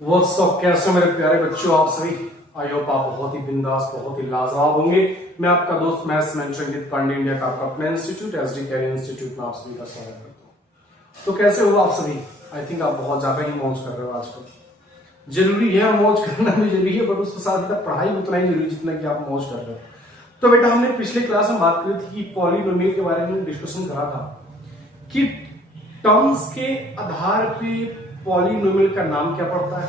WhatsApp, कैसे मेरे प्यारे बच्चों आप सभी। आई होप आप बहुत ही बिंदास, बहुत ही लाजवाब होंगे। मैं आपका दोस्त मैथ्स मैन संगीत पांडे, इंडिया का आपका अपना इंस्टीट्यूट एसडी कैरियर इंस्टीट्यूट में आप सभी का स्वागत करता हूँ। तो कैसे हो आप सभी? आई थिंक आप बहुत ज्यादा ही मौज कर रहे हो आजकल। जरूरी है, मौज करना भी जरूरी है, बट उसके साथ बेटा पढ़ाई उतना ही जरूरी जितना कि आप मौज कर रहे हो। तो बेटा हमने पिछले क्लास में बात करी थी कि पॉलिनोमियल के बारे में डिस्कशन करा था कि टर्म्स के आधार पे पॉलिनोमियल का नाम क्या पड़ता है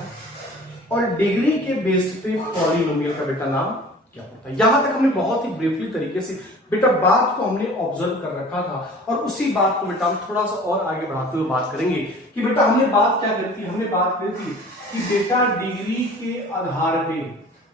और डिग्री के बेस पे पॉलिनोमियल का बेटा नाम क्या पड़ता है। यहां तक हमने बहुत ही ब्रीफली तरीके से बेटा बात को हमने ऑब्जर्व कर रखा था और उसी बात को बेटा हम थोड़ा सा और आगे बढ़ाते हुए बात करेंगे कि बेटा हमने बात क्या करी थी। हमने बात करी थी कि बेटा डिग्री के आधार पे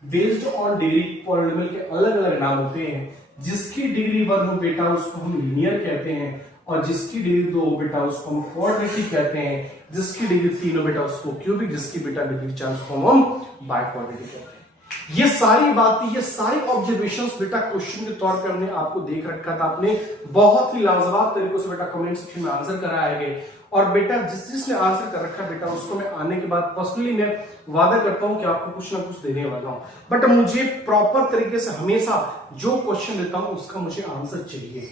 बेस्ड ऑन डिग्री पॉलिनोमियल के अलग अलग नाम होते हैं। जिसकी डिग्री 1 हो बेटा उसको हम लीनियर कहते हैं और जिसकी डिग्री 2 हो बेटा उसको हम क्वाड्रेटिक कहते हैं। जिसकी डिग्री 3 हो बेटा उसको क्यूबिक, जिसकी बेटा डिग्री 4 उसको हम बाइक्वाड्रेटिक कहते हैं। ये सारी बातें, ये सारी ऑब्जर्वेशंस बेटा क्वेश्चन के तौर पे हमने आपको देख रखा था। आपने बहुत ही लाजवाब तरीकों से बेटा कमेंट सेक्शन में आंसर कराया है और बेटा जिसने आंसर कर रखा बेटा उसको मैं आने के बाद पर्सनली मैं वादा करता हूं कि आपको कुछ ना कुछ देने वाला हूं। बट मुझे प्रॉपर तरीके से हमेशा जो क्वेश्चन देता हूं उसका मुझे आंसर चाहिए।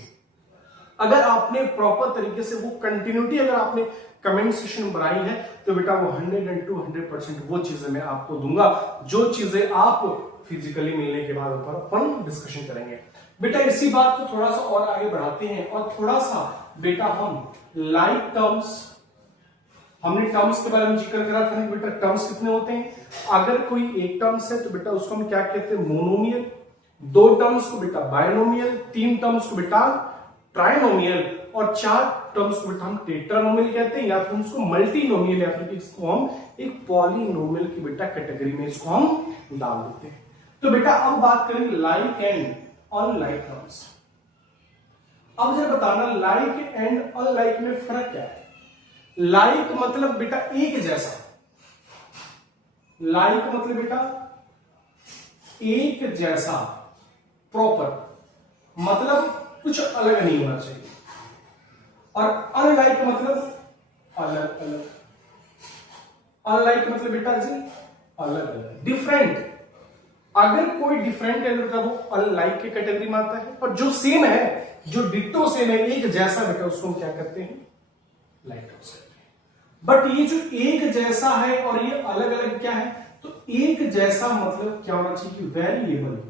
अगर आपने प्रॉपर तरीके से वो कंटिन्यूटी अगर आपने कमेंट सेक्शन में बनाई है तो बेटा वो 100% वो चीजें मैं आपको दूंगा जो चीजें आप फिजिकली मिलने के बाद ऊपर अपन डिस्कशन करेंगे। बेटा इसी बात को थोड़ा सा और आगे बढ़ाते हैं और थोड़ा सा बेटा हम लाइक टर्म्स, हमने टर्म्स के बारे में जिक्र करा था। बेटा टर्म्स कितने होते हैं? अगर कोई एक टर्म्स है तो बेटा उसको हम क्या कहते हैं? मोनोमियल। 2 टर्म्स को बेटा बायनोमियल, 3 टर्म्स को बेटा ट्राइनोमियल और 4 टर्म्स को बेटा हम टेट्रानोमियल कहते हैं या फिर उसको मल्टीनोमियल या फिर इसको हम एक पॉलिनोमियल की बेटा कैटेगरी में इसको हम डाल देते हैं। तो बेटा अब बात करेंगे लाइक एंड अनलाइक टर्म्स। अब जरा बताना लाइक एंड अनलाइक में फर्क क्या है? लाइक मतलब बेटा एक जैसा, लाइक मतलब बेटा एक जैसा, प्रॉपर मतलब कुछ अलग नहीं होना चाहिए। और अनलाइक मतलब अलग अलग, अनलाइक मतलब बेटा जी अलग अलग, डिफरेंट। अगर कोई डिफरेंट है तो वो अनलाइक के कैटेगरी में आता है और जो सेम है, जो डिट्टो सेम है, एक जैसा बेटा उसको हम क्या करते हैं? लाइक टर्म्स कहते हैं। बट ये जो एक जैसा है और ये अलग अलग क्या है? तो एक जैसा मतलब क्या होना चाहिए कि वेरिएबल,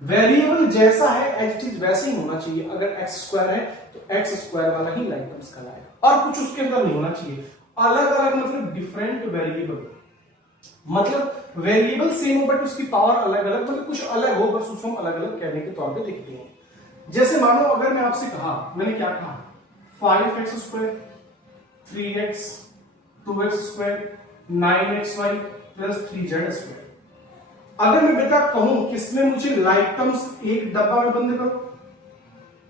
वेरिएबल जैसा है एच चीज वैसे ही होना चाहिए। अगर एक्स स्क्वायर है तो एक्स स्क्वायर वाला ही लाइक टर्म्स कहलाएगा और कुछ उसके अंदर नहीं होना चाहिए। अलग अलग मतलब डिफरेंट वेरिएबल, मतलब वेरिएबल सेम हो बट उसकी पावर अलग अलग, मतलब कुछ अलग हो, बस उसको हम अलग अलग कहने के तौर पे देखते हैं। जैसे मानो अगर मैं आपसे कहा, मैंने क्या कहा? 5x square, 3x, 2x square, 9xy plus 3z square. अगर मैं बेटा कहूं किसमें मुझे लाइक टर्म्स एक डब्बा में बंद करो,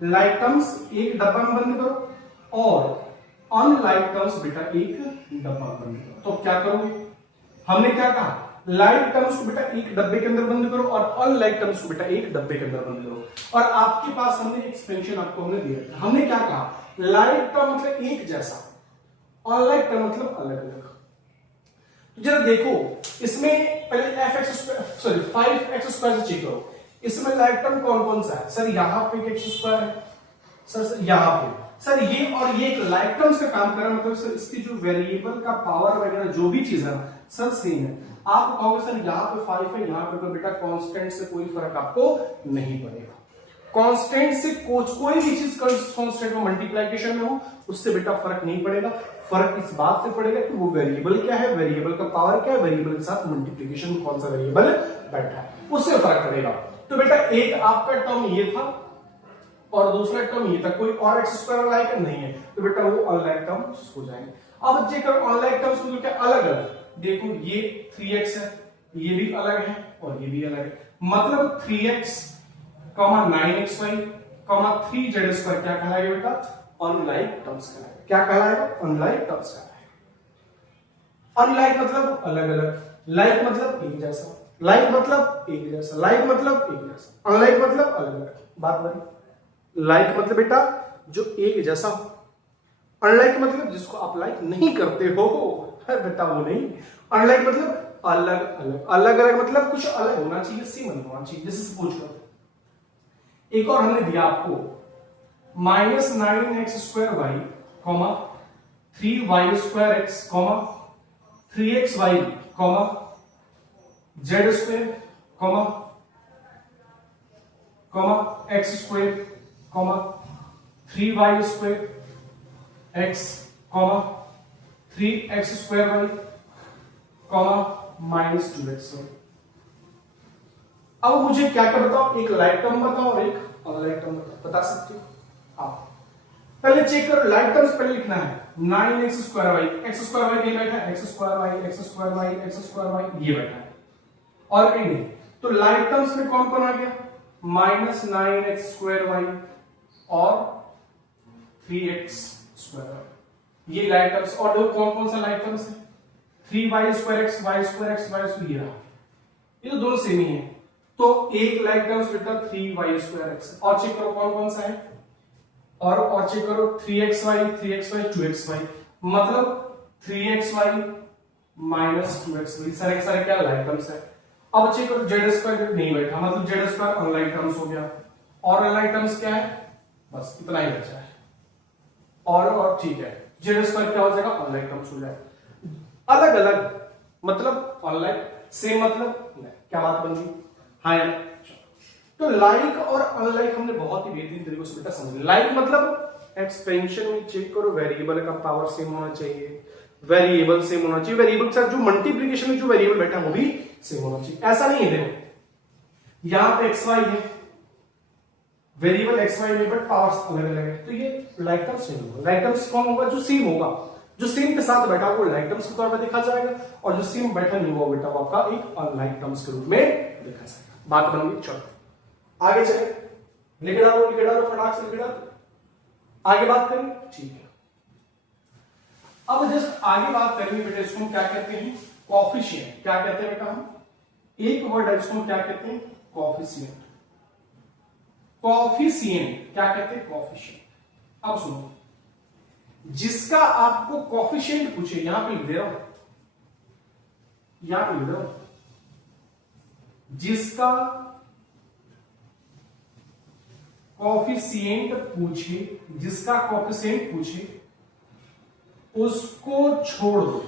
लाइक टर्म्स एक डब्बा में बंद करो और अनलाइक टर्म्स बेटा एक डब्बा में बंद करो, तो क्या करोगे? हमने क्या कहा? लाइक टर्म्स को बेटा एक डब्बे के अंदर बंद करो और अनलाइक टर्म्स को बेटा एक डब्बे के अंदर बंद करो। और आपके पास हमने एक्सपेंशन आपको हमने दिया था। हमने क्या कहा? लाइक टर्म मतलब एक जैसा, अनलाइक टर्म मतलब अलग अलग। तो जरा देखो इसमें पहले fx square, sorry 5x square से चेक करो। इसमें लाइक टर्म कौन कौन सा है? सर यहां पे x स्क्वायर है, सर यहां पे, सर ये और ये एक लाइक टर्म्स का काम कर रहा है, मतलब सर इसकी जो वेरिएबल का पावर वगैरह जो भी चीज है सर सेम है। आप कहोगे सर यहाँ पे 5 है, यहाँ पे तो बेटा कांस्टेंट से कोई फर्क आपको नहीं पड़ेगा। कांस्टेंट से कोई भी चीज कांस्टेंट में मल्टीप्लिकेशन में हो उससे बेटा फर्क नहीं पड़ेगा। फर्क इस बात से पड़ेगा कि वो वेरिएबल क्या है, वेरिएबल का पावर क्या है, वेरिएबल के साथ मल्टीप्लिकेशन में कौन सा वेरिएबल बैठा है, उससे फर्क पड़ेगा। तो बेटा एक आपका टर्म ये था और दूसरा टर्म ये था, कोई और एक्स स्क्वायर लाइक नहीं है, तो बेटा वो अनलाइक टर्म्स हो जाएंगे। अब जेकर अनलाइक टर्म्स मतलब क्या? अलग अलग। देखो ये 3x है, ये भी अलग है और ये भी अलग है, मतलब 3x, 9xy, 3z स्क्वायर क्या कहलाएगा बेटा? अनलाइक टर्म्स कहलाएगा। क्या कहलाएगा? अनलाइक टर्म्स कहलाएगा। अनलाइक मतलब अलग अलग, लाइक मतलब एक जैसा, लाइक मतलब एक जैसा, लाइक मतलब एक जैसा, अनलाइक मतलब अलग अलग। बात बनी। लाइक मतलब बेटा जो एक जैसा, अनलाइक मतलब जिसको आप लाइक नहीं करते हो। बेटा वो नहीं, अनलाइक मतलब अलग अलग, अलग अलग मतलब कुछ अलग होना चाहिए, सेम नहीं होना चाहिए। जैसे सपोज करो एक और हमने दिया आपको -9x² y, 3y² x, 3xy, z², x², 3y² x, 3x² y, -2xy। अब मुझे क्या क्या बताओ, एक लाइक टर्म बताओ और एक अनलाइक टर्म बताओ, बता सकते हो आप? पहले चेक करो, लाइक टर्म्स पहले लिखना है 9x² y, x² y ये बैठा है, x² y, ये बैठा है और कहीं नहीं। तो लाइक टर्म्स में कौन कौन आ गया, -9x² y और 3x² y, ये लाइक टर्म्स। और दो कौन कौन सा लाइक टर्म्स है, 3y² x, y² x, ये रहा, ये तो दोनों सेम ही है। तो एक लाइक टर्म्स बेटा 3y² x, और चेक करो कौन कौन सा है, और चेक करो 3xy, 2xy, मतलब 3xy -2xy, सारे सारे क्या लाइक टर्म्स है। अब चेक करो z² नहीं बैठा, मतलब z² अनलाइक टर्म्स हो गया, और अनलाइक टर्म्स क्या है, बस इतना ही बचा है। और ठीक है, z² क्या हो जाएगा, अनलाइक टर्म्स हो जाएगा। अलग अलग मतलब अनलाइक, सेम मतलब नहीं, क्या बात बन गई, हाँ यार। तो लाइक और अनलाइक हमने बहुत ही बेहतरीन तरीके से बेटा समझ लिया। लाइक मतलब एक्सपेंशन में चेक करो, वेरिएबल का पावर सेम होना चाहिए, वेरिएबल सेम होना चाहिए, वेरिएबल के साथ जो मल्टीप्लिकेशन में जो वेरिएबल बैठा है वो भी सेम होना चाहिए। ऐसा नहीं है, देखो यहां पे xy है, वेरिएबल xy है बट पावर्स अलग अलग है, तो ये लाइक टर्म्स सेम होगा। लाइक टर्म्स कौन होगा, जो सेम होगा, जो सेम के साथ बैठा वो लाइक टर्म्स के तौर पर देखा जाएगा, और जो सेम बैठा नहीं हुआ बेटा वो आपका एक अनलाइक टर्म्स के रूप में देखा जाएगा। बात बन गई, चलो आगे चले, लिख डालो फटाक से लिख डालो, आगे बात करें, ठीक है। अब जस्ट आगे बात करेंगे बेटा, इसको हम क्या कहते हैं, कॉफिशिएंट। क्या कहते हैं बेटा, हम एक वर्ड है इसको हम क्या कहते हैं, कॉफिशिएंट। कॉफिशिएंट क्या कहते हैं, कॉफिशिएंट। अब सुनो, जिसका आपको कॉफिशिएंट पूछे, यहां पे लिख दे रहा हूं, यहां पे लिख दे रहा हूं, जिसका कॉफिशिएंट पूछे, जिसका कॉफिशिएंट पूछे उसको छोड़ दो,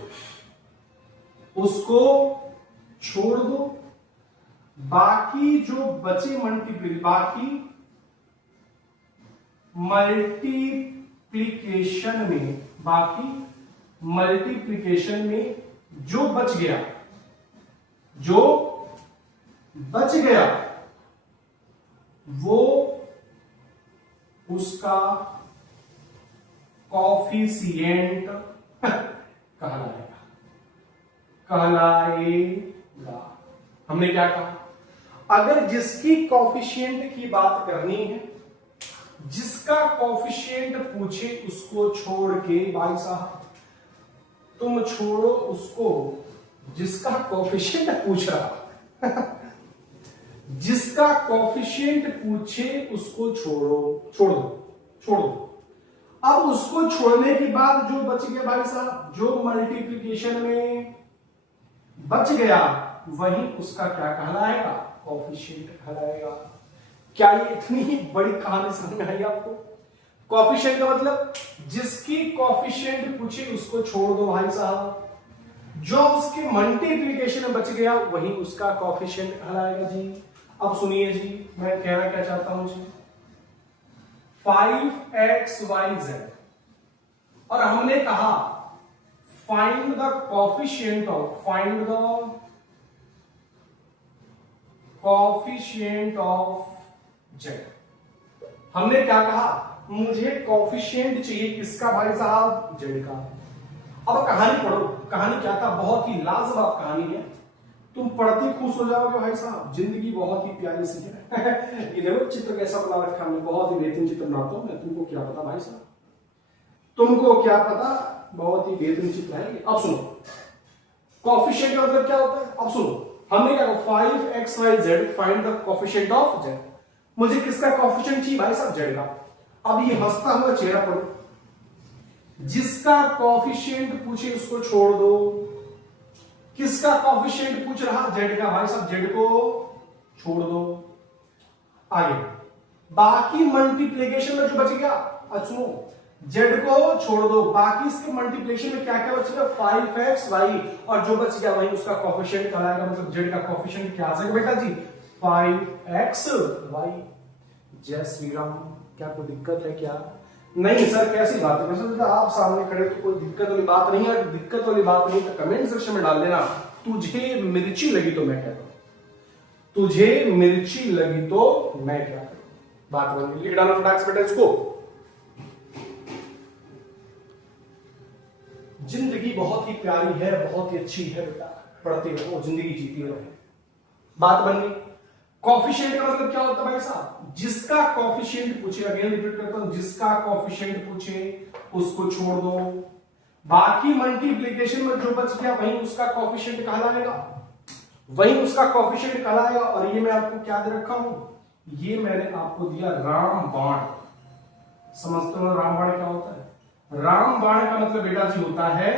उसको छोड़ दो, बाकी जो बचे बाकी मल्टीप्लिकेशन में, बाकी मल्टीप्लिकेशन में जो बच गया, जो बच गया वो उसका कॉफिशिएंट कहलाएगा। हमने क्या कहा, अगर जिसकी कॉफिशिएंट की बात करनी है, जिसका कॉफिशिएंट पूछे उसको छोड़ के, भाई साहब तुम छोड़ो उसको, जिसका कॉफिशिएंट पूछ रहा जिसका कॉफिशिएंट पूछे उसको छोड़ो। अब उसको छोड़ने के बाद जो बच गया भाई साहब, जो मल्टीप्लिकेशन में बच गया वही उसका क्या कहलाएगा, कॉफिशिएंट कहलाएगा। क्या ये इतनी ही बड़ी कहानी समझ में आई आपको? कॉफिशिएंट का मतलब जिसकी कॉफिशिएंट पूछे उसको छोड़ दो भाई साहब, जो उसके मल्टीप्लिकेशन में बच गया वही उसका कॉफिशिएंट कहलाएगा जी। अब सुनिए जी, मैं कहना क्या चाहता हूं जी, 5xyz, और हमने कहा find the coefficient of z। हमने क्या कहा, मुझे कॉफिशिएंट चाहिए किसका भाई साहब, z का। अब कहानी पढ़ो, कहानी क्या था, बहुत ही लाजवाब कहानी है, तुम पढ़ते खुश हो जाओगे भाई साहब, जिंदगी बहुत ही प्यारी सी है। ये देखो चित्र कैसा बना रखा हमने, बहुत ही बेहतरीन चित्र बनाता हूं मैं, तुमको क्या पता भाई साहब, तुमको क्या पता, बहुत ही बेहतरीन चित्र है। अब सुनो, कॉफिशिएंट का मतलब क्या होता है, अब सुनो, हमने क्या कहा 5xyz find the coefficient of z। मुझे किसका कॉफिशिएंट चाहिए भाई साहब, z का। अब ये हंसता हुआ चेहरा पढ़ो, जिसका कॉफिशिएंट पूछे उसको छोड़ दो। किसका कॉफिशिएंट पूछ रहा? जेड का। भाई साहब जेड को छोड़ दो। आगे बाकी मल्टीप्लीकेशन में जो बच गया, सुनो, जेड को छोड़ दो, बाकी इसके मल्टीप्लीकेशन में क्या क्या बचेगा? 5xy, और जो बच गया वही उसका कॉफिशिएंट कहलाएगा। मतलब जेड का कॉफिशिएंट क्या आ जाएगा बेटा जी? 5xy। जय श्री राम। क्या कोई दिक्कत है क्या? नहीं सर, कैसी बात है? वैसे आप सामने खड़े तो कोई दिक्कत वाली बात नहीं है। दिक्कत वाली बात नहीं तो कमेंट सेक्शन में डाल देना, तुझे मिर्ची लगी तो मैं क्या करूं, तुझे मिर्ची लगी तो मैं क्या करूं। बात बन गई। लिख डालो फटाक से बेटा इसको। जिंदगी बहुत ही प्यारी है, बहुत ही अच्छी है बेटा, पढ़ते रहो, जिंदगी जीती रहो। बात बन गई। कॉफिशिएंट का मतलब क्या होता है भाई साहब? जिसका कॉफिशिएंट पूछे, अगेन रिपीट करता हूं, जिसका कॉफिशिएंट पूछे उसको छोड़ दो। बाकी मल्टीप्लीकेशन में जो बच गया वही उसका कॉफिशिएंट कहलाएगा, वही उसका कॉफिशिएंट कहलाएगा। और ये मैं आपको क्या दे रखा हूं? ये मैंने आपको दिया रामबाण। समझते हो रामबाण क्या होता है? रामबाण का मतलब बेटा जी होता है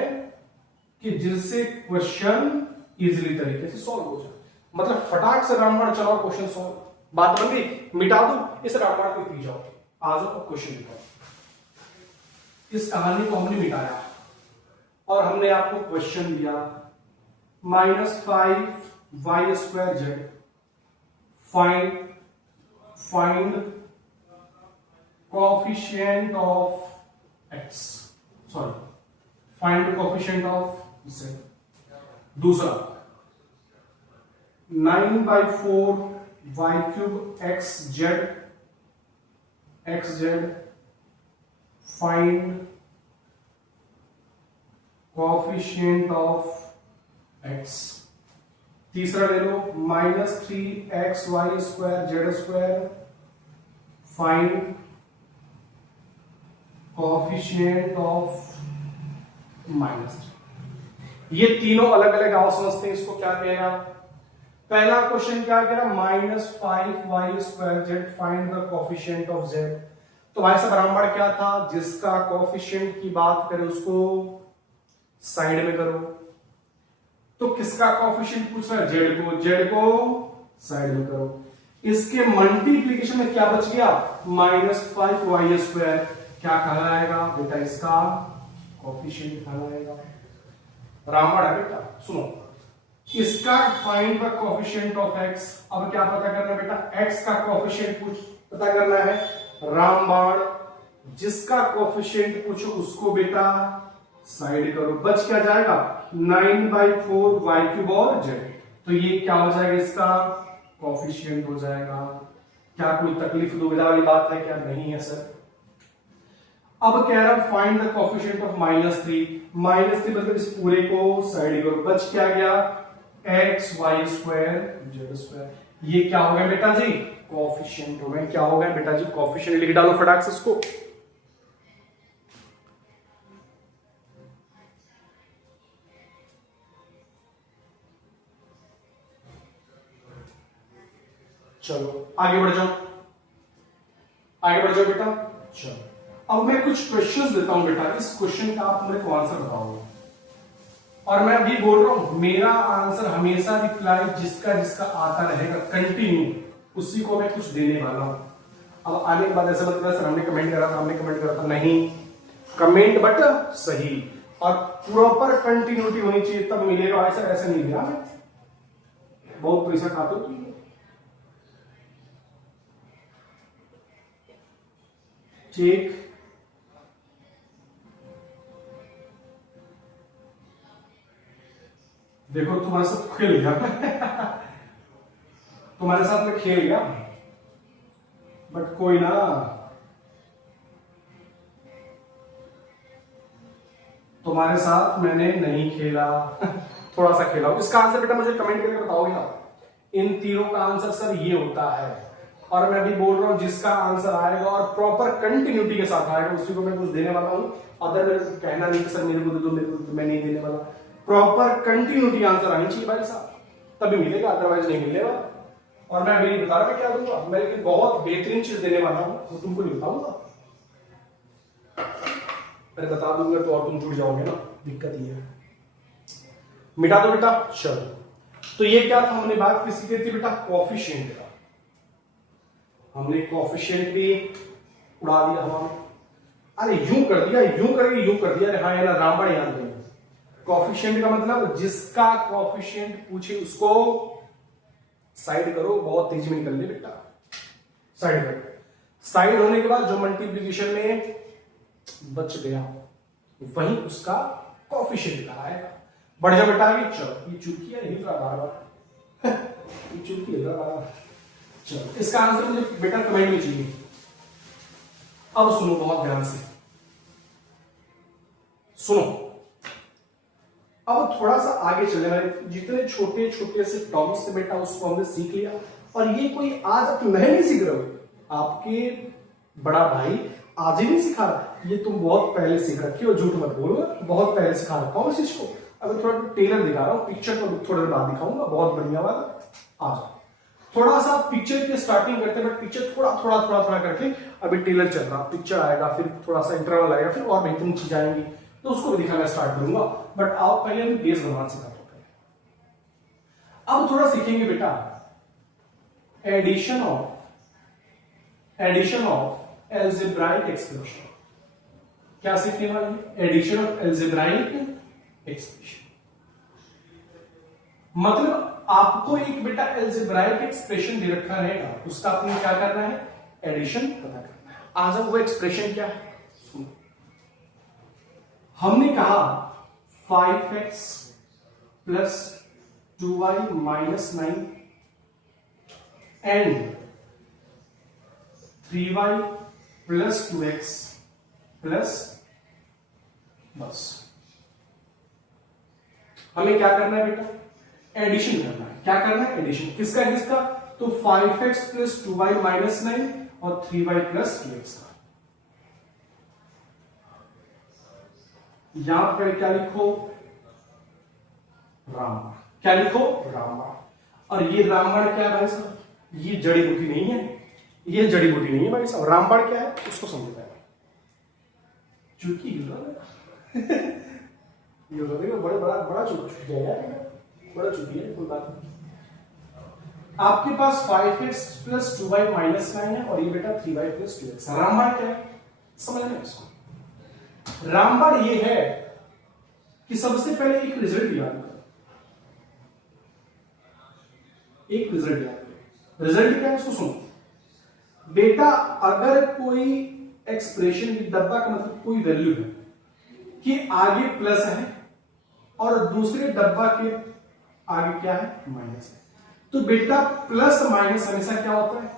कि जिससे क्वेश्चन इजीली तरीके से सॉल्व हो जाए। मतलब फटाक से रामबाण चलाओ, क्वेश्चन सॉल्व। बात बन गई। मिटा दो इस रामबाण को, पी जाओ, आ जाओ क्वेश्चन लिखो। इस कहानी को हमने मिटाया और हमने आपको क्वेश्चन दिया -5y²z। Find coefficient of x, sorry, find coefficient of z। दूसरा 9/4y³ xz find coefficient of x। तीसरा ले लो -3xy²z² फाइंड कोएफिशिएंट ऑफ -3। ये तीनों अलग अलग आओ समझते हैं इसको क्या कहेगा। पहला क्वेश्चन क्या कह रहा? -5y²z find the coefficient of z। तो भाई साहब रामबाण क्या था? जिसका कोएफिशिएंट की बात करें उसको साइड में करो। तो किसका कोएफिशिएंट पूछ रहा है? जेड को, जेड को साइड में करो। इसके मल्टीप्लीकेशन में क्या बच गया? -5y²। क्या कहलाएगा बेटा? इसका कोएफिशिएंट कहलाएगा। रामबाण है बेटा। सुनो, इसका find the coefficient of x। अब क्या पता करना है बेटा? x का कोएफिशिएंट पता करना है। रामबाण जिसका कोएफिशिएंट पूछो उसको बेटा साइड करो। बच क्या जाएगा? 9/4y³ और z। तो ये क्या हो जाएगा? इसका कोएफिशिएंट हो जाएगा। क्या कोई तकलीफ दुविधा वाली बात है क्या? नहीं है सर। अब कह रहा हूं फाइंड द कोएफिशिएंट ऑफ -3। -3 मतलब इस पूरे को साइड करो। बच क्या गया? xy²z²। ये क्या हो गया बेटा जी? कोएफिशिएंट हो गए। क्या हो गया बेटा जी? कोएफिशिएंट। लिख डालो फटाक से इसको। चलो आगे बढ़ जाओ, आगे बढ़ जाओ बेटा। चलो अब मैं कुछ क्वेश्चंस देता हूं बेटा, इस क्वेश्चन का आप मेरे को आंसर बताओगे। और मैं अभी बोल रहा हूं मेरा आंसर हमेशा रिप्लाई जिसका जिसका आता रहेगा कंटिन्यू, उसी को मैं कुछ देने वाला हूं। अब आने के बाद ऐसा लगता है सर हमने कमेंट करा था, हमने कमेंट करा था। नहीं, कमेंट बट सही और प्रॉपर कंटिन्यूटी होनी चाहिए तब मिलेगा। ऐसा ऐसा नहीं दिया मैं, बहुत पैसा खाते हो तुम। ठीक, देखो तुम्हारे साथ खेल गया तुम्हारे साथ में खेल गया, बट कोई ना, तुम्हारे साथ मैंने नहीं खेला थोड़ा सा खेला। इसका आंसर बेटा मुझे कमेंट करके बताओगे आप। इन तीनों का आंसर सर ये होता है। और मैं अभी बोल रहा हूं जिसका आंसर आएगा और प्रॉपर कंटिन्यूटी के साथ आएगा उसी को मैं कुछ देने वाला हूं। अदर मेरे को कहना नहीं कि सर मेरे को दे दो, मेरे को मैं नहीं देने वाला। प्रॉपर कंटिन्यूटी आंसर आनी चाहिए भाई साहब, तभी मिलेगा, अदरवाइज नहीं मिलेगा। और मैं अभी बता रहा मैं क्या दूंगा, मैं लेकिन बहुत बेहतरीन चीज देने वाला हूं, वो तुमको नहीं बताऊंगा। अरे बता दूंगा तो और तुम जुड़ जाओगे ना, दिक्कत ये है। मिटा दो बेटा, चलो। तो ये क्या था, हमने बात किसी की थी बेटा, कोफिशिएंट का। हमने कोफिशिएंट भी उड़ा दिया हवा में। अरे यूं कर दिया, यूं करके यूं कर दिया। अरे हाँ यार, रामबाण याद नहीं। कोफिशिएंट का मतलब जिसका कोफिशिएंट पूछे उसको साइड करो, बहुत तेजी में निकल ले बेटा। साइड करो, साइड होने के बाद जो मल्टीप्लिकेशन में बच गया वही उसका कोफिशिएंट कहा है। बढ़ जा बेटा आगे, चलो। ये चुटकी है, यही बार बार ये चुटकी है बार बार। चलो, इसका आंसर मुझे बेटा कमेंट में चाहिए। अब सुनो बहुत ध्यान से सुनो। अब थोड़ा सा आगे चले, मैंने जितने छोटे छोटे से टर्म्स से बेटा उसको हमने सीख लिया। और ये कोई आज आप नए नहीं सीख रहे हो, आपके बड़ा भाई आज ही नहीं सिखा रहा, ये तुम बहुत पहले सीख रखे हो। झूठ मत बोलो, बहुत पहले सिखा रखा हूं इस चीज को। अगर थोड़ा टेलर दिखा रहा हूं, पिक्चर को थोड़ी देर बाद दिखाऊंगा, बहुत बढ़िया वाला। आ जाओ, थोड़ा सा पिक्चर की स्टार्टिंग करते हैं, बट पिक्चर थोड़ा थोड़ा थोड़ा थोड़ा करके अभी टेलर चल रहा, पिक्चर आएगा, फिर थोड़ा सा इंटरवल आएगा, फिर और बेहतरीन चीज आएंगी, तो उसको भी दिखाना स्टार्ट करूंगा। बट आप पहले अभी बेस बनवाना सिखा दो। अब थोड़ा सीखेंगे बेटा एडिशन ऑफ एल्जेब्राइक एक्सप्रेशन। क्या सीखने वाले हैं? Addition of algebraic expression. मतलब आपको एक बेटा एल्जेब्राइक एक्सप्रेशन दे रखा रहेगा, उसका आपने क्या करना है? एडिशन पता करना है। आज अब वो एक्सप्रेशन क्या है सुनो। हमने कहा 5x plus 2y minus 9 and 3y plus 2x plus, बस हमें क्या करना है बेटा? एडिशन करना है। क्या करना है? एडिशन। किसका किसका? तो 5x प्लस 2y माइनस 9 और 3y प्लस 2x का। यहां पर क्या लिखो? रामबाण। क्या लिखो? रामबाण। और ये रामबाण क्या है भाई साहब? ये जड़ी बूटी नहीं है, ये जड़ी बूटी नहीं है भाई साहब। रामबाण क्या है उसको समझ पाएगा। चुटकी ये बड़ा बड़ा बड़ा चुटकी है, बड़ा चुटकी है, कोई बात नहीं। आपके पास 5x प्लस 2y माइनस 9 है और ये बेटा 3y प्लस 2x। रामबाण क्या है समझ लें इसको। रामबाण ये है कि सबसे पहले एक रिजल्ट याद करो, एक रिजल्ट याद करो। रिजल्ट क्या है उसको सुनो बेटा। अगर कोई एक्सप्रेशन की डब्बा का मतलब कोई वैल्यू है कि आगे प्लस है और दूसरे डब्बा के आगे क्या है? माइनस है, तो बेटा प्लस माइनस हमेशा क्या होता है?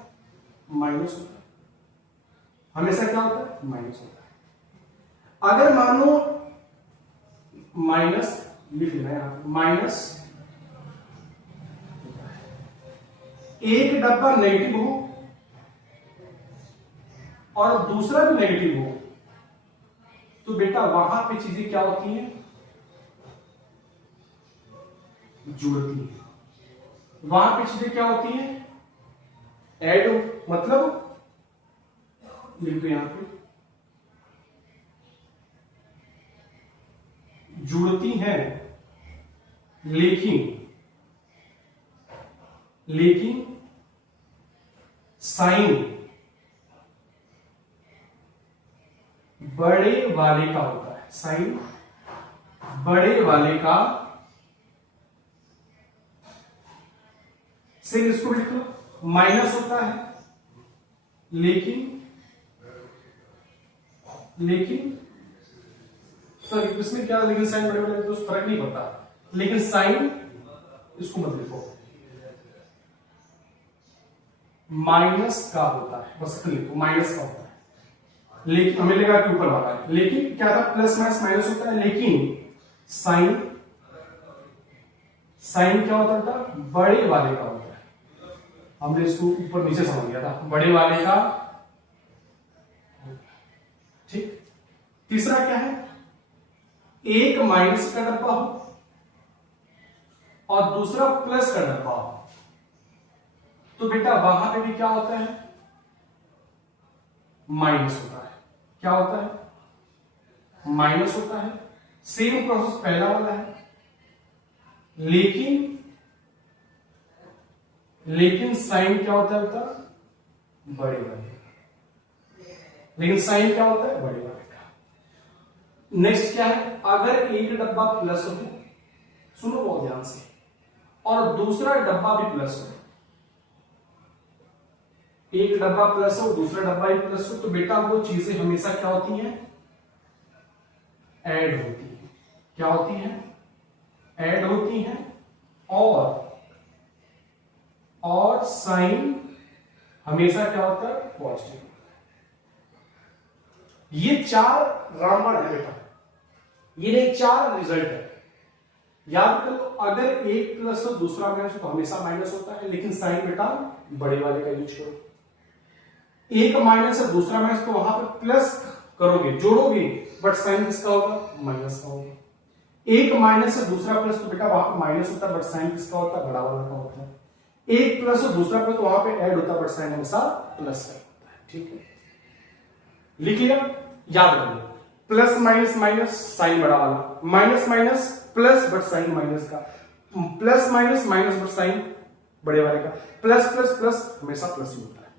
माइनस होता है। हमेशा क्या होता है? माइनस होता है। अगर मानो माइनस लिख लेना है, माइनस एक डब्बा नेगेटिव हो और दूसरा भी नेगेटिव हो, तो बेटा वहां पे चीजें क्या होती हैं? जुड़ती है। वहां पे चीजें क्या होती हैं? ऐड हो। मतलब लिख दो यहां पे, जुड़ती हैं लेकिन साइन बड़े वाले का होता है। साइन बड़े वाले का, सिर्फ इसको लिख लो, माइनस होता है लेकिन सॉरी इसमें क्या, लेकिन साइन बड़े वाले तो फर्क नहीं पड़ता, लेकिन साइन इसको मत लिखो, माइनस का होता है, बस लिखो माइनस का होता है। लेकिन हमें लगा कि ऊपर वाला है, लेकिन क्या था? प्लस माइनस माइनस होता है, लेकिन साइन क्या होता था? बड़े वाले का होता है। हमने इसको ऊपर नीचे समझ लिया था, बड़े वाले का। ठीक। तीसरा क्या है? एक माइनस का डब्बा हो और दूसरा प्लस का डब्बा हो, तो बेटा वहां पे भी क्या होता है? माइनस होता है। क्या होता है? माइनस होता है, सेम प्रोसेस पहला वाला है, लेकिन साइन क्या होता है बेटा, बड़े वाले, लेकिन साइन क्या होता है, बड़े वाले का। नेक्स्ट क्या है, अगर एक डब्बा प्लस हो, सुनो बहुत ध्यान से, और दूसरा डब्बा भी प्लस हो, एक डब्बा प्लस हो दूसरा डब्बा भी प्लस हो, तो बेटा वो चीजें हमेशा क्या होती हैं, ऐड होती है। क्या होती है, ऐड होती हैं, और साइन हमेशा क्या होता है, पॉजिटिव। ये 4 रामबाण है बेटा, ये 4 रिजल्ट है। याद करो, अगर एक प्लस हो दूसरा माइनस हो तो हमेशा माइनस होता है, लेकिन साइन बेटा बड़े वाले का यूज करो। एक माइनस है दूसरा माइनस तो वहां पे प्लस करोगे, जोड़ोगे, बट साइन किसका होगा, माइनस का होगा। एक माइनस है दूसरा प्लस तो बेटा वहां पे माइनस होता है, बट साइन किसका होता है, बड़ा वाला का होता है। एक प्लस और दूसरा प्लस तो वहां पे ऐड होता है, बट साइन हमेशा प्लस का होता है। ठीक है, लिख लिया, याद रखिए, प्लस माइनस माइनस साइन बड़ा वाला, minus minus plus but sign minus का, plus minus minus but sign बड़े वाले का, प्लस प्लस प्लस हमेशा प्लस ही होता है।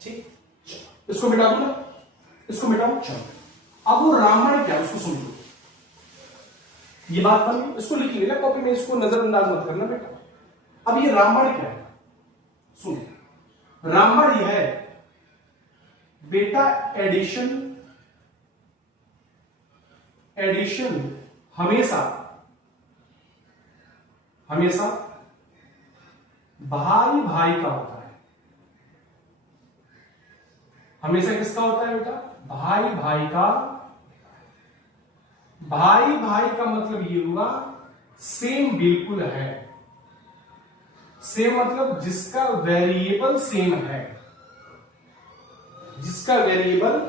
ठीक, इसको मिटा दो ना, इसको मिटाओ। चलो अब वो रामबाण क्या है उसको समझो, ये बात बन, इसको लिख लेना कॉपी में, इसको नजरअंदाज मत करना बेटा। अब ये रामबाण क्या है, सुन, रामबाण यह है बेटा, एडिशन हमेशा भाई भाई का होता है। हमेशा किसका होता है बेटा, भाई भाई का। भाई भाई का मतलब ये हुआ सेम बिल्कुल है, सेम मतलब जिसका वेरिएबल सेम है, जिसका वेरिएबल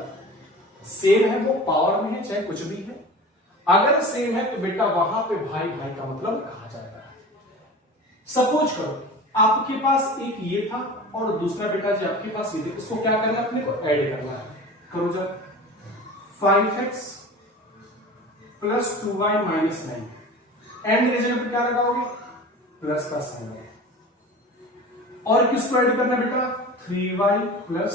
सेम है वो पावर में है चाहे कुछ भी है। अगर सेम है तो बेटा वहां पे भाई भाई का मतलब कहा जाता है। सपोज करो आपके पास एक ये था और दूसरा बेटा जी आपके पास ये था, इसको क्या करना है, अपने को ऐड करना है। करो जब 5x plus 2y minus 9, and result पे क्या लगाओगे, प्लस का साइन। और किसको ऐड करना बेटा, 3y प्लस,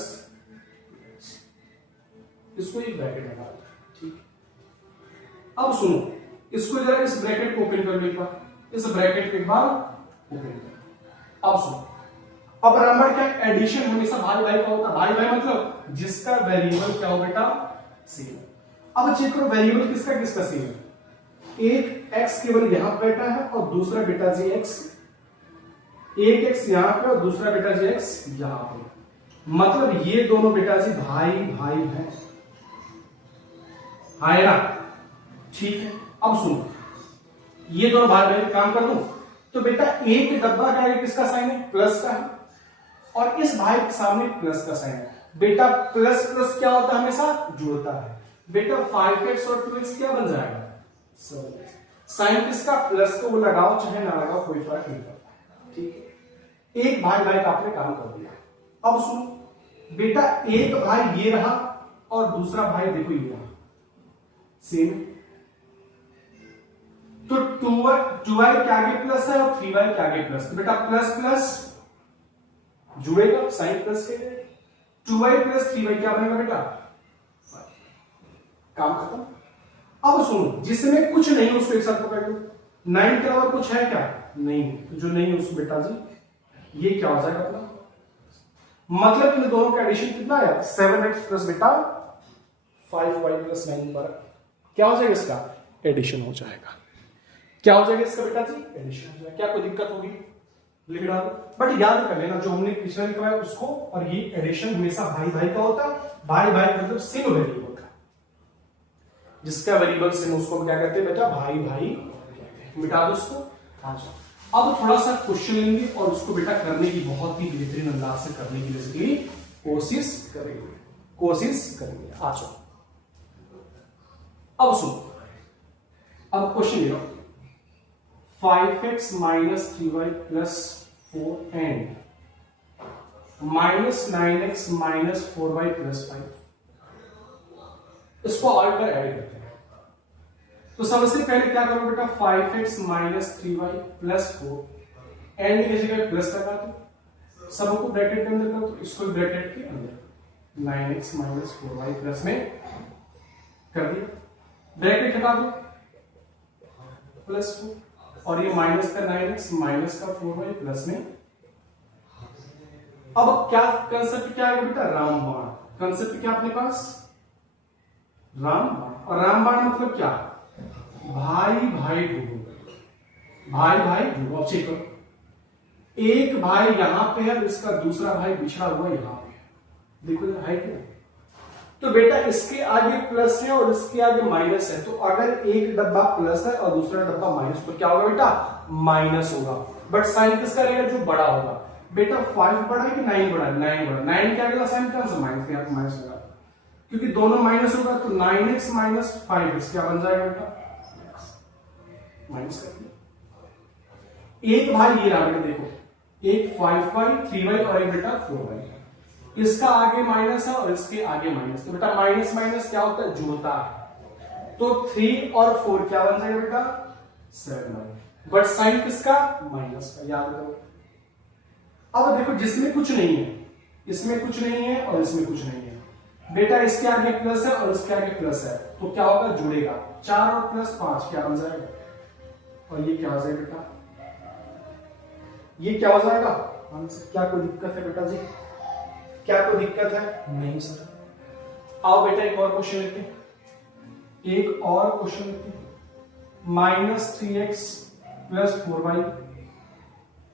इसको एक ब्रैकेट लगा दो। ठीक, अब सुनो, इसको जरा इस ब्रैकेट को ओपन कर लो एक बार, इस ब्रैकेट को एक बार ओपन कर। अब सुनो, अब रामबाण क्या, एडिशन हमेशा भाई भाई का होता है। भाई भाई मतलब जिसका वेरिएबल क्या हो बेटा, सेम। अब चेक करो वेरिएबल किसका किसका सेम है, एक x केवल यहां बैठा है और दूसरा बेटा जी x, एक x यहां पे और दूसरा बेटा जी x यहां पे, मतलब ये दोनों बेटा जी भाई भाई हैं, है ना। ठीक है, अब सुनो, ये दोनों भाई भाई काम कर दूं तो बेटा एक डब्बा क्या है, किसका साइन है, प्लस का है, और इस भाई के सामने प्लस का साइन है। बेटा प्लस प्लस क्या होता है, हमेशा जुड़ता है। बेटा 5x और 2x क्या बन जाएगा, 7x। साइन किसका, प्लस को वो लगाओ चाहे ना लगाओ कोई फर्क नहीं पड़ता। ठीक है, एक भाई भाई का आपने काम कर दिया। अब सुनो बेटा, एक भाई ये रहा और दूसरा भाई देखो ये रहा, सेम। तो 2y के आगे प्लस है और 3y के आगे प्लस, तो बेटा प्लस प्लस जुड़ेगा, साइन प्लस के, 2y प्लस 3y क्या बनेगा बेटा, काम खत्म। अब सुनो, जिसमें कुछ नहीं उसको एक साथ पकड़ लो, 9 के अलावा कुछ है क्या, नहीं, तो जो नहीं है उसको बेटा जी ये क्या हो जाएगा अपना, मतलब इन दोनों का एडिशन कितना आया, 7x प्लस बेटा 5y प्लस 9 पर क्या हो जाएगा, इसका एडिशन हो जाएगा। क्या हो जाएगा इसका बेटा जी, एडिशन हो जाएगा। क्या कोई दिक्कत होगी, लिख डालो, बट याद कर लेना जो हमने पिछले लिखा है उसको, और ये एडिशन हमेशा भाई भाई का होता है। भाई भाई मतलब सेम वेरिएबल का, जिसका वेरिएबल सेम उसको क्या कहते हैं बेटा, भाई भाई। मिटा दो उसको। अच्छा, अब थोड़ा सा क्वेश्चन लेंगे और उसको बेटा करने की बहुत ही बेहतरीन अंदाज से करने की बेसिकली कोशिश करेंगे। आ जाओ, अब सुनो, अब क्वेश्चन ले लो, 5x minus 3y plus 4 and minus 9x minus 4y plus 5, इसको और बार ऐड करते हैं। तो सबसे पहले क्या करो बेटा, 5x minus 3y plus 4 and की जगह प्लस लगा दो, सबको ब्रैकेट के अंदर करो, तो इसको ब्रैकेट के अंदर 9x माइनस 4y प्लस में कर दिया, ब्रैकेट हटा दो प्लस 4 और ये माइनस का 9x माइनस का 4y प्लस में। अब क्या कंसेप्ट क्या है बेटा, रामबाण। कंसेप्ट क्या अपने पास, रामबाण। और रामबाण मतलब क्या, भाई भाई ढूंढो, भाई भाई ढूंढो। अब चेक करो, एक भाई यहां पे है, इसका दूसरा भाई बिछड़ा हुआ यहां पे है, देखो है क्या। तो बेटा इसके आगे प्लस है और इसके आगे माइनस है, तो अगर एक डब्बा प्लस है और दूसरा डब्बा माइनस, तो क्या होगा बेटा, माइनस होगा। बट साइन किसका रहेगा, जो बड़ा होगा। बेटा 5 बड़ा है कि 9 बड़ा है, 9 बड़ा। 9 क्या अगला साइन कौन सा, माइनस, यहाँ पे माइनस लगा, क्योंकि दोनों माइनस होगा, तो 9x माइनस 5x क्या बन जाएगा बेटा, माइनस कर दिया। एक भाई ये रहा बेटा, देखो एक 5y 3y और एक बेटा 4y, इसका आगे माइनस है और इसके आगे माइनस, तो बेटा माइनस माइनस क्या होता है, जुड़ता है। तो 3 और 4 क्या बन जाएगा बेटा, 7y। बट साइन किसका, माइनस का, याद करो। अब देखो जिसमें कुछ नहीं है, इसमें कुछ नहीं है और इसमें कुछ नहीं है बेटा, इसके आगे प्लस है और इसके आगे प्लस है, तो क्या होगा, जुड़ेगा। 4 और प्लस 5 क्या बन जाएगा, और ये क्या हो जाएगा बेटा, ये क्या हो जाएगा आंसर। क्या कोई दिक्कत है बेटा जी, क्या कोई दिक्कत है, नहीं सर। आओ बेटा एक और क्वेश्चन लेते हैं, एक और क्वेश्चन लेते हैं। Minus 3x plus 4y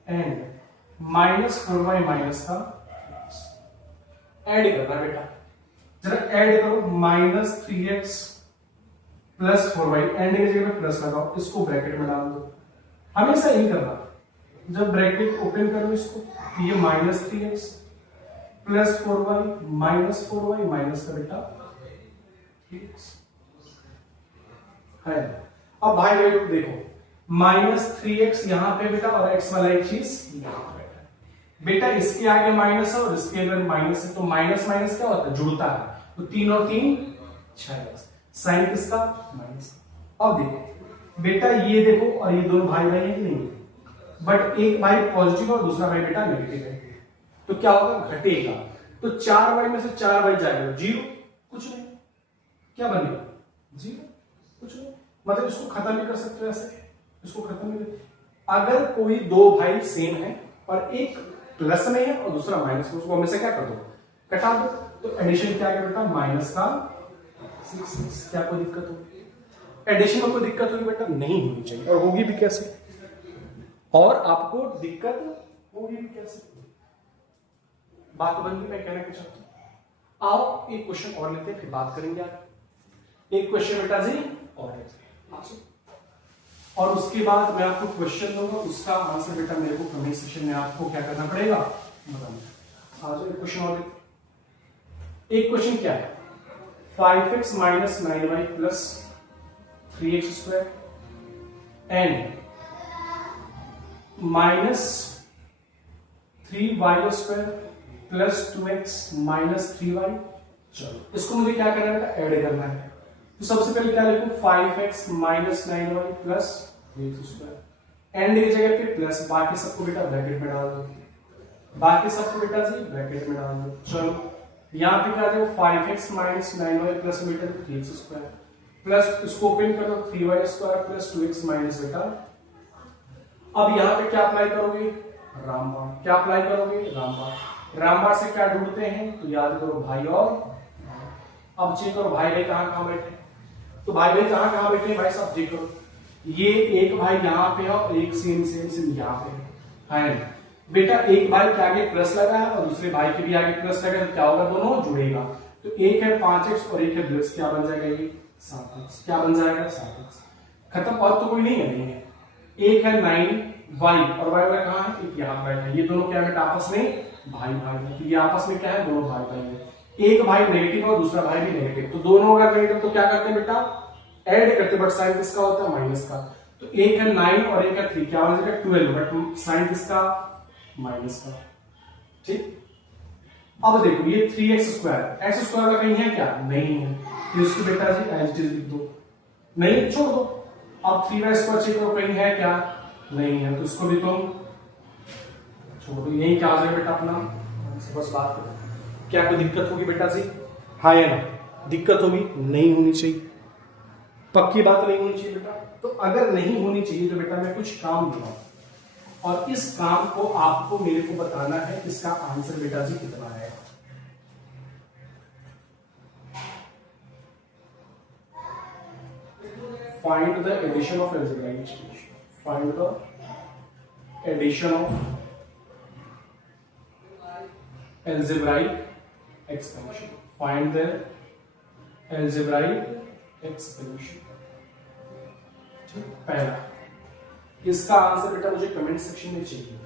and minus 4y minus का ऐड करना बेटा, जरा ऐड करो। Minus 3x plus 4y and की जगह प्लस लगाओ, इसको ब्रैकेट में डाल दो। हमेशा यही करना, जब ब्रैकेट ओपन करो इसको, ये minus 3x plus 4y minus 4y minus का बेटा 3x है। अब भाई भाई देखो, माइनस 3x यहां पे बेटा और x वाला एक चीज यहां पे बेटा, इसके आगे माइनस है और इसके अंदर माइनस है, तो माइनस माइनस क्या होता है, जुड़ता है। तो 3 और 3 6, साइन किसका, माइनस। अब देखो बेटा, ये देखो और ये दोनों भाई भाई है कि नहीं, बट एक भाई पॉजिटिव और दूसरा भाई बेटा नेगेटिव है, तो क्या होगा, घटेगा। तो 4y में से 4y जाएगा, 0 कुछ नहीं, क्या बनेगा, 0 कुछ नहीं। मतलब इसको खत्म नहीं कर सकते ऐसे, इसको खत्म नहीं कर। अगर कोई दो भाई सेम है और एक प्लस में है और दूसरा माइनस में, उसको हमेशा क्या कर दो, कटा दो। तो एडिशन क्या है बेटा, माइनस का 6। क्या कोई दिक्कत होगी, एडिशन में कोई दिक्कत होगी बेटा, नहीं होनी चाहिए, और होगी भी कैसे, और आपको दिक्कत होगी भी कैसे, बात बन गई। मैं कहना क्या चाहता हूं, आओ एक क्वेश्चन और लेते हैं, फिर बात करेंगे आप। एक क्वेश्चन बेटा जी और लेते हैं, और उसके बाद मैं आपको क्वेश्चन दूंगा, उसका आंसर बेटा मेरे को कमेंट सेक्शन में आपको क्या करना पड़ेगा, बताना। आज एक क्वेश्चन और लेते हैं। एक क्वेश्चन क्या है, 5x minus 9y plus 3x square and minus 3y square plus 2x minus 3y। चलो इसको मुझे क्या करना है, ऐड करना है। तो सबसे पहले क्या लिखूं, 5x minus 9y plus 3x square and की जगह पे प्लस, बाकी सबको बेटा ब्रैकेट में डाल दो, बाकी सबको बेटा जी ब्रैकेट में डाल दो। चलो यहाँ पे क्या देखो, 5x माइनस 9y प्लस बेटा 3x स्क्वायर प्लस, इसको ओपन करो, 3y square plus 2x minus बेटा। अब यहाँ पे क्या अप्लाई करोगे, रामबाण। क्या अप्लाई करोगे, रामबाण। रामबाण से क्या ढूंढते हैं, तो याद करो भाई और। अब चेक करो भाई भाई कहां बैठे, तो भाई भाई कहां बैठे भाई साहब, देखो ये एक भाई यहाँ पे है और एक सेम सेम सेम यहाँ पे है बेटा। एक भाई के आगे प्लस लगा है और दूसरे भाई के भी आगे प्लस लगा है, तो क्या होगा, दोनों जुड़ेगा। तो एक है 5x और एक है 2x, क्या बन जाएगा, ये 7x। क्या बन जाएगा, 7x। खत्म, और तो कोई नहीं है, नहीं है। एक है 9y और y वाला कहां है, एक यहाँ बैठा है। ये दोनों क्या बेटा आपस में भाई भाई है, तो ये आपस में क्या है, दोनों भाई भाई है। एक भाई नेगेटिव और दूसरा भाई भी नेगेटिव, तो दोनों अगर नेगेटिव तो क्या करते हैं बेटा, ऐड करते, बट साइन किसका होता है, माइनस का। तो एक है 9 और एक है 3, क्या हो जाएगा 12, बट साइन किसका, माइनस का। ठीक, अब देखो ये 3x स्क्वायर, x स्क्वायर का कहीं है क्या, नहीं है, तो इसको बेटा जी एज इट इज लिख दो। नहीं, छोड़ दो। अब 3y² चेक करो कहीं है क्या, नहीं है, तो इसको भी तुम छोड़ दो। यही क्या आ जाएगा बेटा अपना, बस बात करो। क्या कोई दिक्कत होगी बेटा जी, हाँ या ना, दिक्कत होगी, नहीं होनी चाहिए, पक्की बात नहीं होनी चाहिए बेटा। तो अगर नहीं होनी चाहिए तो बेटा मैं कुछ काम दूंगा और इस काम को आपको मेरे को बताना है, इसका आंसर बेटा जी कितना है। Find the addition of algebraic expression. Find the addition of algebraic expansion. Find the algebraic expansion. पहला, इसका आंसर बेटा मुझे कमेंट सेक्शन में चाहिए।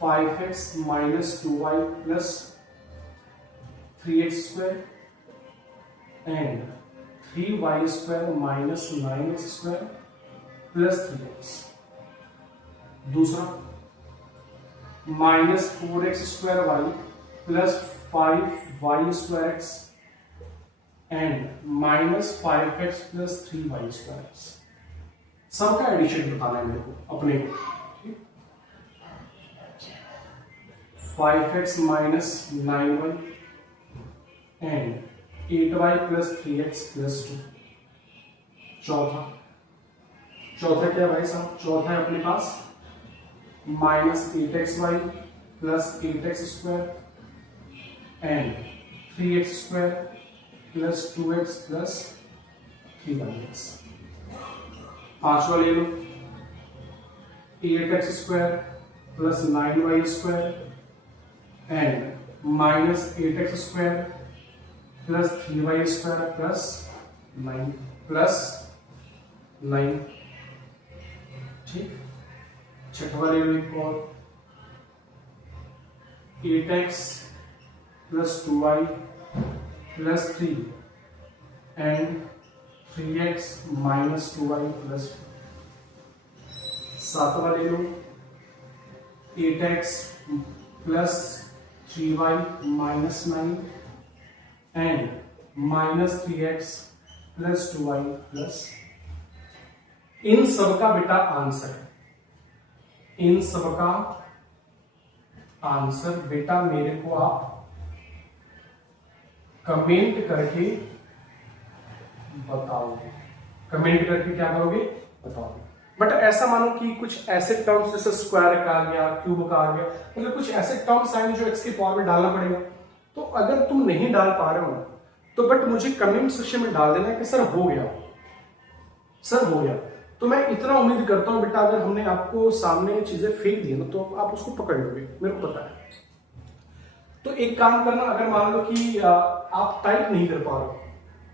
5x minus 2y plus 3x square and 3y square minus 9x square plus 3x। दूसरा, minus 4x square y plus 5y square x and minus 5x plus 3y square x। सबका addition बताना है मेरे को अपने को, ठीक। 5x minus 9y and 8y plus 3x plus 2। चौथा क्या भाई साहब, चौथा है अपने पास minus 8xy plus 8x square and 3x square plus 2x plus 3x। पांचवा ले लो 8x square plus 9y square and minus 8x square plus 3y square plus 9, ठीक। छठवा ले लो एक और 8x plus 2y plus 3 and 3x minus 2y plus 2। सातवा ले लो 8x plus 3y minus 9 and minus 3x plus 2y plus। इन सबका बेटा answer, इन सबका आंसर बेटा मेरे को आप कमेंट करके बताओगे। कमेंट करके क्या करोगे, बताओगे। बट ऐसा मानो कि कुछ ऐसे टर्म्स जैसे स्क्वायर का आ गया, क्यूब का आ गया, मतलब कुछ ऐसे टर्म्स आएंगे जो एक्स के पावर में डालना पड़ेगा। तो अगर तुम नहीं डाल पा रहे हो ना, तो बट मुझे कमेंट सेक्शन में डाल देना कि सर हो गया, सर हो गया। तो मैं इतना उम्मीद करता हूं बेटा, अगर हमने आपको सामने चीजें फेंक दी ना तो आप उसको पकड़ लोगे, मेरे को पता है। तो एक काम करना, अगर मान लो कि आप टाइप नहीं कर पा रहे हो,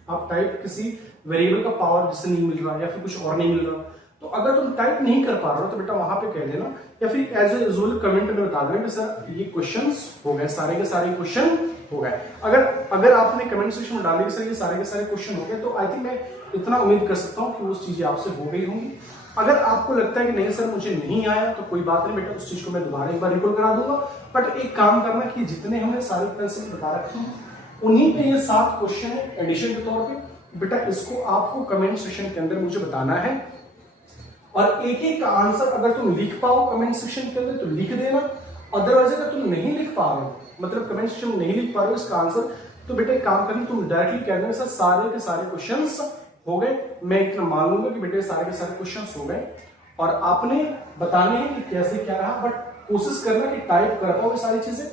आप टाइप किसी वेरिएबल का पावर जिससे नहीं मिल रहा या फिर कुछ और नहीं मिल रहा, तो अगर तुम टाइप नहीं कर पा रहे हो तो बेटा वहां पे कह देना, या फिर एज यूजुअल कमेंट में बता देना कि सर ये क्वेश्चंस हो गए, सारे के सारे क्वेश्चन हो गए। अगर आपने कमेंट सेक्शन में डाले सर ये सारे के सारे क्वेश्चन हो गए, तो आई थिंक मैं इतना उम्मीद कर सकता हूँ कि वो चीजें आपसे हो गई होंगी। अगर आपको लगता है कि नहीं सर मुझे नहीं आया, तो कोई बात नहीं बेटा, उस चीज को मैं दोबारा एक बार रिकॉर्ड करा दूंगा। बट एक काम करना कि जितने हमने सारे कंसेप्ट बता रखे हैं उन्हीं पे ये 7 क्वेश्चन है एडिशन के तौर पे। बेटा इसको आपको कमेंट सेक्शन के अंदर मुझे बताना है, और एक एक का आंसर अगर तुम लिख पाओ कमेंट सेक्शन के अंदर तो लिख देना। अदरवाइज अगर तुम नहीं लिख पा रहे हो, मतलब कमेंट सेक्शन में नहीं लिख पा रहे हो इसका आंसर, तो बेटा एक काम करना, तुम डायरेक्टली कह देना सर सारे के सारे क्वेश्चंस हो गए। मैं इतना मान लूंगा कि बेटे सारे के सारे क्वेश्चंस हो गए, और आपने बताने हैं कि कैसे क्या रहा। बट कोशिश करना कि टाइप कर पाओ ये सारी चीजें,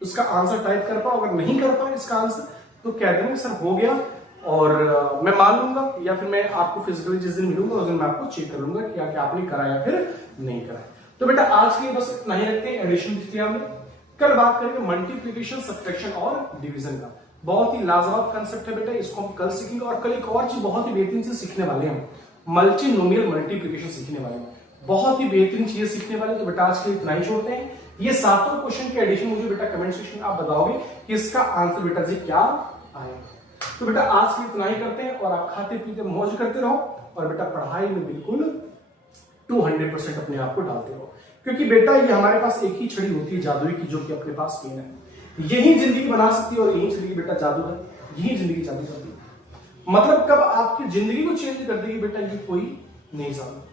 उसका आंसर टाइप कर पाओ। अगर नहीं कर पाए इसका आंसर तो कह देना सर हो गया, और मैं मान लूंगा, या फिर मैं आपको फिजिकली जिस दिन मिलूंगा उस दिन मैं आपको चेक कर लूंगा कि क्या आपने करा या फिर नहीं करा। तो बेटा आज के लिए बस इतना ही रखते हैं, एडिशन की हमने। कल बात करेंगे मल्टीप्लिकेशन, सब्ट्रैक्शन और डिवीजन का। बहुत ही लाजवाब कंसेप्ट है बेटा, इसको हम कल सीखेंगे। और कल एक और चीज बहुत ही बेहतरीन चीज सीखने वाले हैं, मल्टीनोमियल मल्टीप्लिकेशन सीखने वाले हैं, बहुत ही बेहतरीन चीजें सीखने वाले। तो बेटा आज के लिए इतना ही छोड़ते हैं। ये 7 क्वेश्चन के एडिशन मुझे बेटा कमेंट सेक्शन में आप बताओगे कि इसका आंसर बेटा जी क्या आएगा। तो बेटा आज के लिए इतना ही करते हैं, और आप खाते पीते मौज करते रहो, और बेटा पढ़ाई में बिल्कुल 200% अपने आप को डालते रहो। क्योंकि बेटा ये हमारे पास एक ही छड़ी होती है जादुई की, जो कि अपने पास पेन है। यही जिंदगी बना सकती है, और यही जिंदगी बेटा जादू है, यही जिंदगी जादू करती है। मतलब कब आपकी जिंदगी को चेंज कर देगी बेटा, ये कोई नहीं जानता।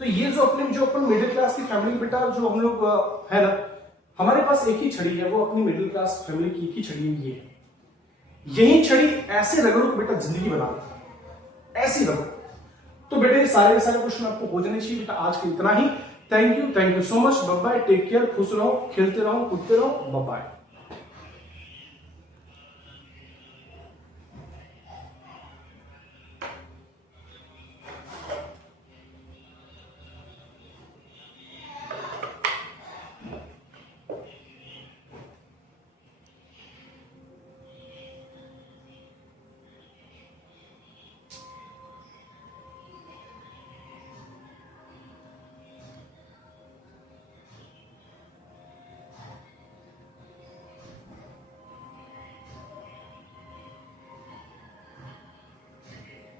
तो ये जो अपन मिडिल क्लास की फैमिली बेटा, जो हम लोग है ना, हमारे पास एक ही छड़ी है, वो अपनी मिडिल क्लास फैमिली की एक ही छड़ी है, ये है। यही छड़ी ऐसे रगड़ो कि बेटा जिंदगी बना दे, ऐसी रगड़ो। तो बेटे ये सारे क्वेश्चन आपको हो जाने चाहिए बेटा। आज के इतना ही। Thank you so much. Bye bye, take care, खुश रहो, खेलते रहो, कूदते रहो, बाय बाय।